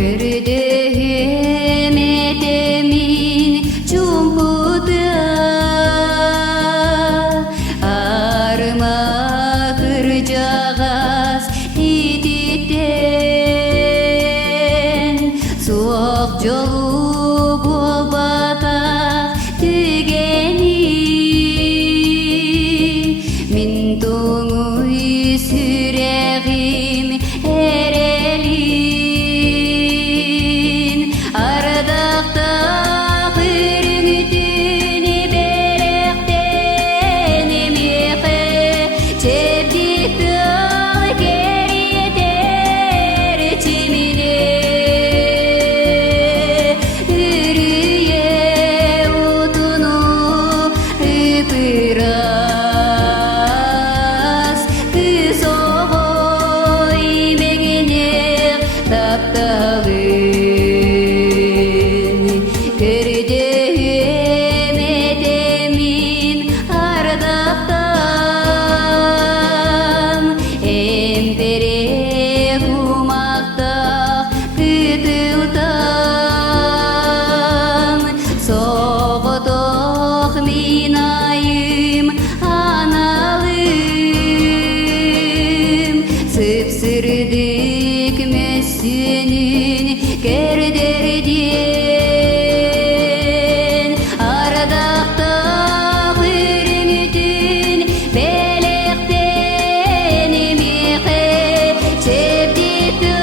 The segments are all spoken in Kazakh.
Көрдім етемін чумпуды арыма кыржагас ититтен суық жолу болбата тигени мен туңуй сүрегим эрелин ардакта кырыңтүн беректен эмеке чептикти кериетер чимине үрүе утуну ыпырас кыз обой меңине тапталын көрдім этемин ардактан эмпере кумактак кытылтан соготок минайым аналым сыпсырдык мәсүнүн кердерден ардакта кырыңтүн белектен эмеке чептикти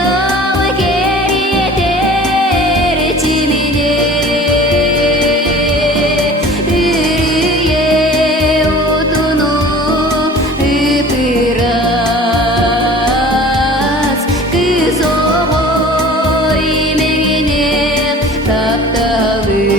кериетер чимине үрүе утуну ыпырас кыз обой меңине тапталын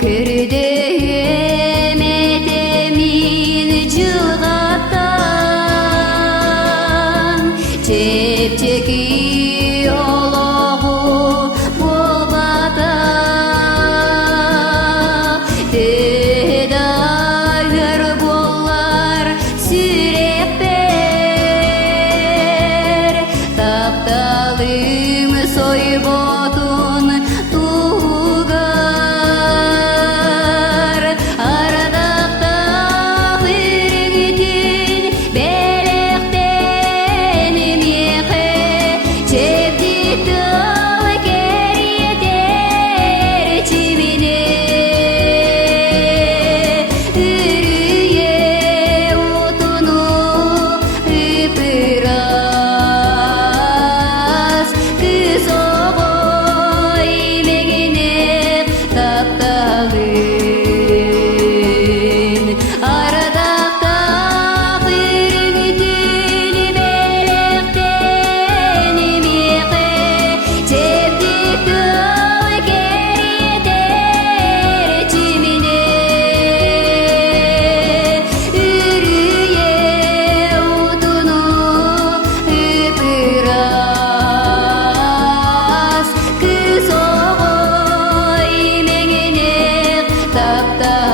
Көрдім етемін жылғаттан чептеки олоғу болбата тедагыр болар сүреппер тапталым сойботун тугар ардакта кырыңтүн белектен эмеке чептикти кериетер чимине үрүе утуну ыпырас кыз обой меңине тапталын ардакта кырыңтүн белектен эмеке чептикти кериетер чимине үрүе утуну ыпырас кыз обой меңине тапталын